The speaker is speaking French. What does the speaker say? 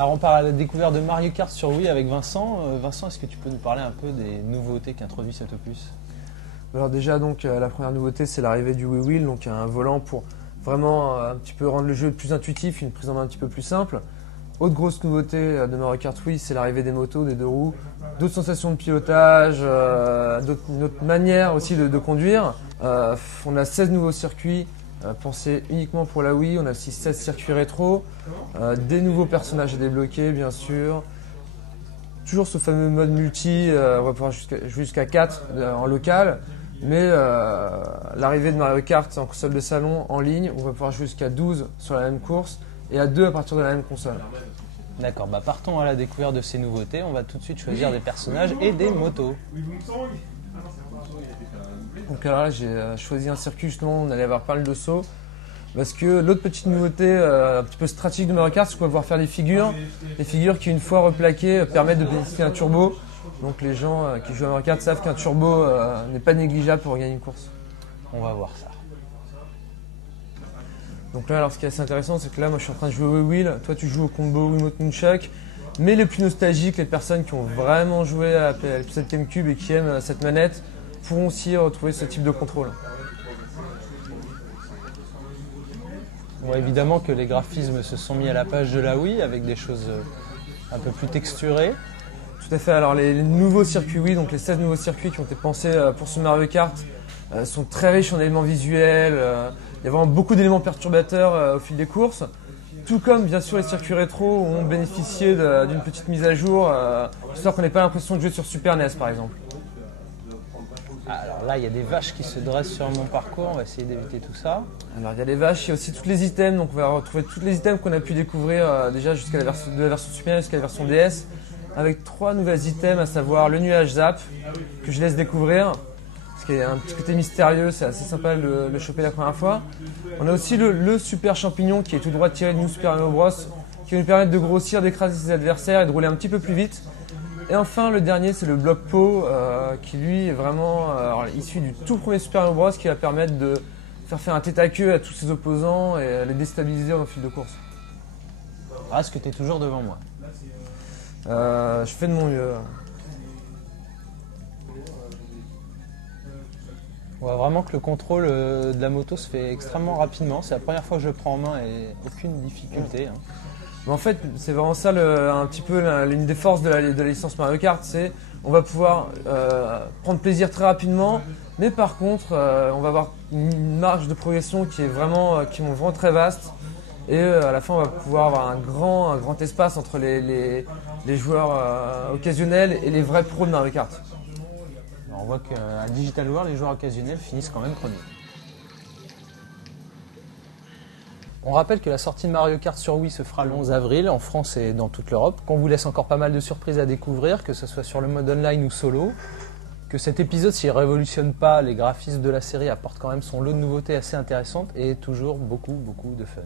Alors on part à la découverte de Mario Kart sur Wii avec Vincent. Vincent, est-ce que tu peux nous parler un peu des nouveautés qu'introduit cet opus? Alors déjà donc la première nouveauté c'est l'arrivée du Wii Wheel, donc un volant pour vraiment un petit peu rendre le jeu plus intuitif, une prise en main un petit peu plus simple. Autre grosse nouveauté de Mario Kart Wii, c'est l'arrivée des motos, des deux roues, d'autres sensations de pilotage, une autre manière aussi de conduire. On a 16 nouveaux circuits pensés uniquement pour la Wii, on a aussi 16 circuits rétro, des nouveaux personnages à débloquer bien sûr. Toujours ce fameux mode multi, on va pouvoir jouer jusqu'à 4 en local, mais l'arrivée de Mario Kart en console de salon en ligne, on va pouvoir jouer jusqu'à 12 sur la même course et à 2 à partir de la même console. D'accord, bah partons à la découverte de ces nouveautés. On va tout de suite choisir des personnages et des motos. Donc alors là, j'ai choisi un circuit justement, on allait avoir pas mal de sauts. Parce que l'autre petite nouveauté un petit peu stratégique de Mario Kart, c'est qu'on va pouvoir faire des figures qui une fois replaquées permettent de bénéficier d'un turbo. Donc les gens qui jouent à Mario Kart savent qu'un turbo n'est pas négligeable pour gagner une course. On va voir ça. Donc là, alors ce qui est assez intéressant, c'est que là, moi je suis en train de jouer au Wii Wheel, toi tu joues au combo Wiimote Nunchuck. Mais les plus nostalgiques, les personnes qui ont vraiment joué à l'épisode GameCube et qui aiment cette manette, pourront aussi retrouver ce type de contrôle. Bon, évidemment que les graphismes se sont mis à la page de la Wii avec des choses un peu plus texturées. Tout à fait, alors les nouveaux circuits Wii, donc les 16 nouveaux circuits qui ont été pensés pour ce Mario Kart, sont très riches en éléments visuels. Il y a vraiment beaucoup d'éléments perturbateurs au fil des courses. Tout comme bien sûr les circuits rétro ont bénéficié d'une petite mise à jour, histoire qu'on n'ait pas l'impression de jouer sur Super NES par exemple. Alors là, il y a des vaches qui se dressent sur mon parcours, on va essayer d'éviter tout ça. Alors il y a les vaches, il y a aussi tous les items, donc on va retrouver tous les items qu'on a pu découvrir déjà jusqu'à la version Super NES jusqu'à la version DS, avec 3 nouvelles items, à savoir le nuage zap, que je laisse découvrir, parce qu'il y a un petit côté mystérieux, c'est assez sympa de le choper la première fois. On a aussi le super champignon qui est tout droit tiré de New Super Mario Bros, qui va nous permettre de grossir, d'écraser ses adversaires et de rouler un petit peu plus vite. Et enfin le dernier c'est le bloc pot qui lui est vraiment issu du tout premier Super Mario Bros qui va permettre de faire un tête à queue à tous ses opposants et les déstabiliser au fil de course. Ah, est-ce que tu es toujours devant moi? Je fais de mon mieux. On voit vraiment que le contrôle de la moto se fait extrêmement rapidement. C'est la première fois que je le prends en main et aucune difficulté. Mais en fait, c'est vraiment ça un petit peu l'une des forces de la licence Mario Kart, c'est on va pouvoir prendre plaisir très rapidement, mais par contre, on va avoir une marge de progression qui est vraiment très vaste, et à la fin, on va pouvoir avoir un grand espace entre les joueurs occasionnels et les vrais pros de Mario Kart. On voit qu'à Digital World, les joueurs occasionnels finissent quand même premiers. On rappelle que la sortie de Mario Kart sur Wii se fera le 11 avril en France et dans toute l'Europe, qu'on vous laisse encore pas mal de surprises à découvrir, que ce soit sur le mode online ou solo, que cet épisode, s'il ne révolutionne pas les graphismes de la série, apporte quand même son lot de nouveautés assez intéressantes et toujours beaucoup de fun.